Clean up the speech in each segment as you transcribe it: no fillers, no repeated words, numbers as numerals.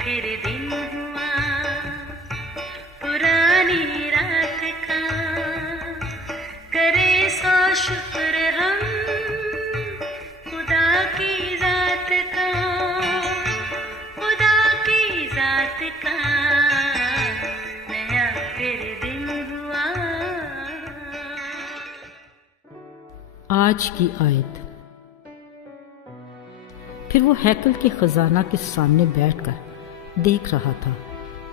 پھر دن ہوا پرانی رات کا، کرے سو شکر ہم خدا کی ذات کا، خدا کی ذات کا نیا پھر دن ہوا۔ آج کی آیت۔ پھر وہ ہیکل کے خزانہ کے سامنے بیٹھ کر دیکھ رہا تھا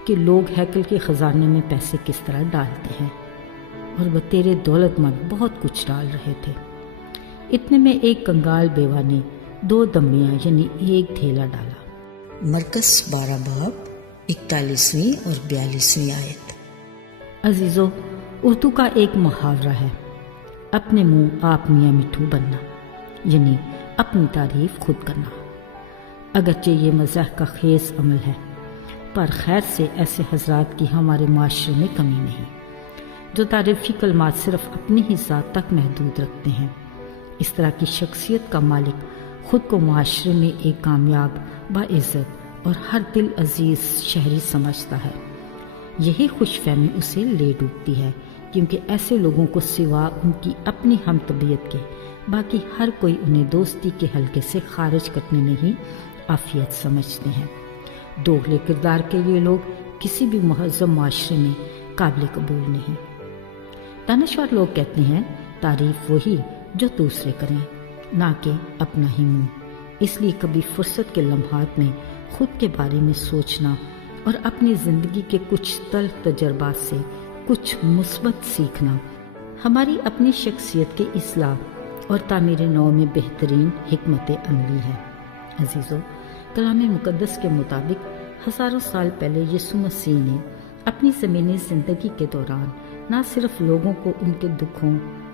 کہ لوگ ہیکل کے خزانے میں پیسے کس طرح ڈالتے ہیں، اور بتیرے دولت مند بہت کچھ ڈال رہے تھے۔ اتنے میں ایک کنگال بیوہ نے 2 دمڑیاں یعنی ایک تھیلا ڈالا۔ مرکز 12 باب 41ویں اور 42ویں آیت۔ عزیزو، اردو کا ایک محاورہ ہے، اپنے منہ آپ میاں مٹھو بننا، یعنی اپنی تعریف خود کرنا۔ اگرچہ یہ مزاح کا خیز عمل ہے، پر خیر سے ایسے حضرات کی ہمارے معاشرے میں کمی نہیں، جو تعریفی کلمات صرف اپنی ہی ذات تک محدود رکھتے ہیں۔ اس طرح کی شخصیت کا مالک خود کو معاشرے میں ایک کامیاب، باعزت اور ہر دل عزیز شہری سمجھتا ہے۔ یہی خوش فہمی اسے لے ڈوبتی ہے، کیونکہ ایسے لوگوں کو سوا ان کی اپنی ہم طبیعت کے باقی ہر کوئی انہیں دوستی کے حلقے سے خارج کرنے میں ہی عافیت سمجھتے ہیں۔ دوغلے کردار کے یہ لوگ کسی بھی مہذب معاشرے میں قابل قبول نہیں۔ دانشور لوگ کہتے ہیں تعریف وہی جو دوسرے کریں، نہ کہ اپنا ہی منہ۔ اس لیے کبھی فرصت کے لمحات میں خود کے بارے میں سوچنا اور اپنی زندگی کے کچھ تلخ تجربات سے کچھ مثبت سیکھنا ہماری اپنی شخصیت کے اصلاح اور تعمیر نو میں بہترین حکمت عملی ہے۔ عزیزو، کلام مقدس کے مطابق ہزاروں سال پہلے یسوع مسیح نے اپنی زمینی زندگی کے دوران نہ صرف لوگوں کو ان کے دکھوں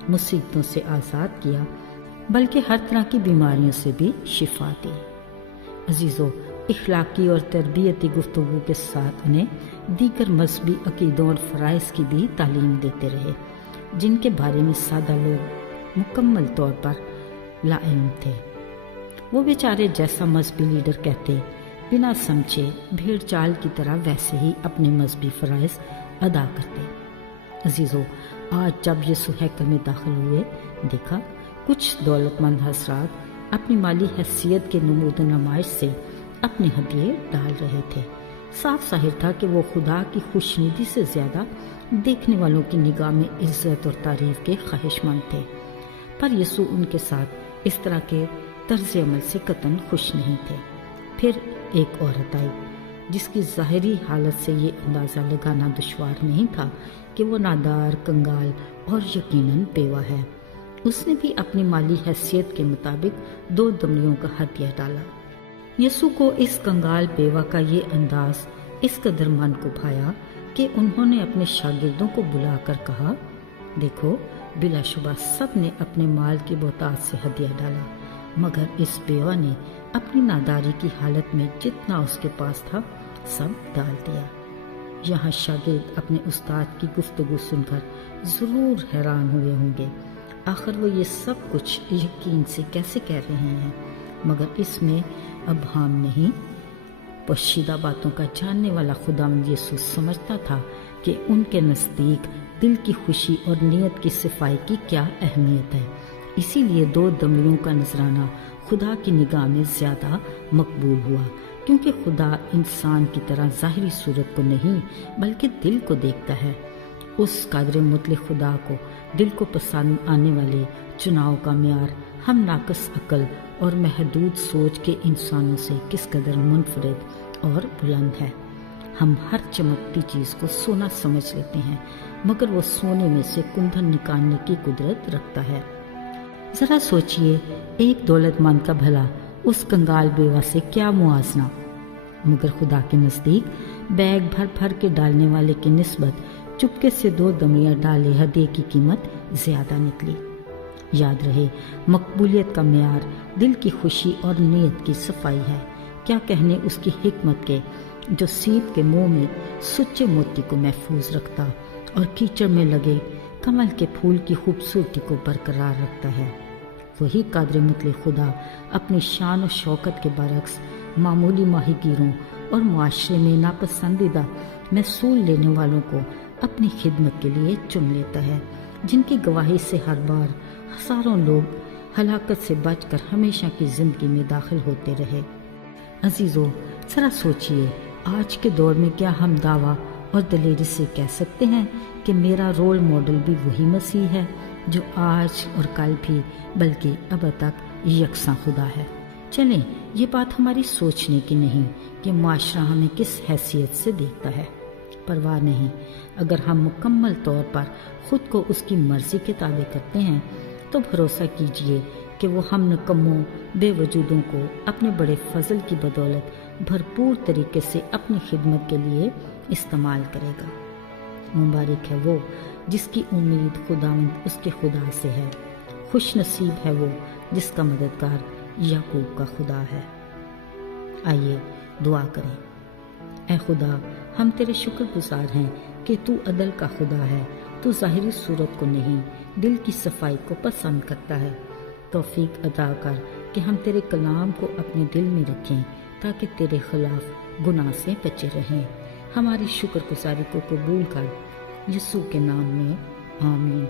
مصیبتوں سے آزاد کیا، بلکہ ہر طرح کی بیماریوں سے بھی شفا دی۔ عزیزو، اخلاقی اور تربیتی گفتگو کے ساتھ انہیں دیگر مذہبی عقیدوں اور فرائض کی بھی تعلیم دیتے رہے، جن کے بارے میں سادہ لوگ مکمل طور پر لا علم تھے۔ وہ بیچارے جیسا مذہبی لیڈر کہتے، بنا سمجھے بھیڑ چال کی طرح ویسے ہی اپنے مذہبی فرائض ادا کرتے۔ عزیزو، آج جب یسوع ہیکل میں داخل ہوئے، دیکھا کچھ دولت مند حضرات اپنی مالی حیثیت کے نمود و نمائش سے اپنے ہدیے ڈال رہے تھے۔ صاف ظاہر تھا کہ وہ خدا کی خوشنودی سے زیادہ دیکھنے والوں کی نگاہ میں عزت اور تعریف کے خواہش مند تھے، پر یسوع ان کے ساتھ اس طرح کے طرز عمل سے قطعاً خوش نہیں تھے۔ پھر ایک عورت آئی جس کی ظاہری حالت سے یہ اندازہ لگانا دشوار نہیں تھا کہ وہ نادار، کنگال اور یقیناً بیوہ ہے۔ اس نے بھی اپنی مالی حیثیت کے مطابق 2 دمڑیوں کا ہدیہ ڈالا۔ یسوع کو اس کنگال بیوہ کا یہ انداز اس قدر من کو بھایا کہ انہوں نے اپنے شاگردوں کو بلا کر کہا، دیکھو، بلا شبہ سب نے اپنے مال کی بہتات سے ہدیہ ڈالا، مگر اس بیوہ نے اپنی ناداری کی حالت میں جتنا اس کے پاس تھا سب ڈال دیا۔ یہاں شاگرد اپنے استاد کی گفتگو سن کر ضرور حیران ہوئے ہوں گے، آخر وہ یہ سب کچھ یقین سے کیسے کہہ رہے ہیں؟ مگر اس میں ابہام نہیں، پوشیدہ باتوں کا جاننے والا خداوند یسوع سمجھتا تھا کہ ان کے نزدیک دل کی خوشی اور نیت کی صفائی کی کیا اہمیت ہے۔ اسی لیے 2 دمڑیوں کا نذرانہ خدا کی نگاہ میں زیادہ مقبول ہوا، کیونکہ خدا انسان کی طرح ظاہری صورت کو نہیں بلکہ دل کو دیکھتا ہے۔ اس قادر مطلق خدا کو دل کو پسند آنے والے چناؤ کا معیار ہم ناقص عقل اور محدود سوچ کے انسانوں سے کس قدر منفرد اور بلند ہے۔ ہم ہر چمکتی چیز کو سونا سمجھ لیتے ہیں، مگر وہ سونے میں سے کندھن نکالنے کی قدرت رکھتا ہے۔ ذرا سوچئے، ایک دولت مند کا بھلا اس کنگال بیوہ سے کیا موازنہ، مگر خدا کے نزدیک بیگ بھر بھر کے ڈالنے والے کی نسبت چپکے سے 2 دمڑیاں ڈالے ہدیے کی قیمت زیادہ نکلی۔ یاد رہے، مقبولیت کا معیار دل کی خوشی اور نیت کی صفائی ہے۔ کیا کہنے اس کی حکمت کے جو سیب کے منہ میں سچے موتی کو محفوظ رکھتا اور کیچڑ میں لگے کمل کے پھول کی خوبصورتی کو برقرار رکھتا ہے۔ وہی قادر مطلق خدا اپنی شان و شوکت کے برعکس معمولی ماہی گیروں اور معاشرے میں ناپسندیدہ محصول لینے والوں کو اپنی خدمت کے لیے چن لیتا ہے، جن کی گواہی سے ہر بار ہزاروں لوگ ہلاکت سے بچ کر ہمیشہ کی زندگی میں داخل ہوتے رہے۔ عزیزو، ذرا سوچئے، آج کے دور میں کیا ہم دعویٰ اور دلیری سے کہہ سکتے ہیں کہ میرا رول ماڈل بھی وہی مسیح ہے جو آج اور کل بھی بلکہ اب تک یکساں خدا ہے؟ چلیں، یہ بات ہماری سوچنے کی نہیں کہ معاشرہ ہمیں کس حیثیت سے دیکھتا ہے۔ پرواہ نہیں، اگر ہم مکمل طور پر خود کو اس کی مرضی کے تابع کرتے ہیں تو بھروسہ کیجئے کہ وہ ہم نکموں بے وجودوں کو اپنے بڑے فضل کی بدولت بھرپور طریقے سے اپنی خدمت کے لیے استعمال کرے گا۔ مبارک ہے وہ جس کی امید خداوند اس کے خدا سے ہے، خوش نصیب ہے وہ جس کا مددگار یعقوب کا خدا ہے۔ آئیے دعا کریں۔ اے خدا، ہم تیرے شکر گزار ہیں کہ تو عدل کا خدا ہے، تو ظاہری صورت کو نہیں دل کی صفائی کو پسند کرتا ہے۔ توفیق عطا کر کہ ہم تیرے کلام کو اپنے دل میں رکھیں تاکہ تیرے خلاف گناہ سے بچے رہیں۔ ہماری شکر گزاری کو قبول کر، یسوع کے نام میں آمین۔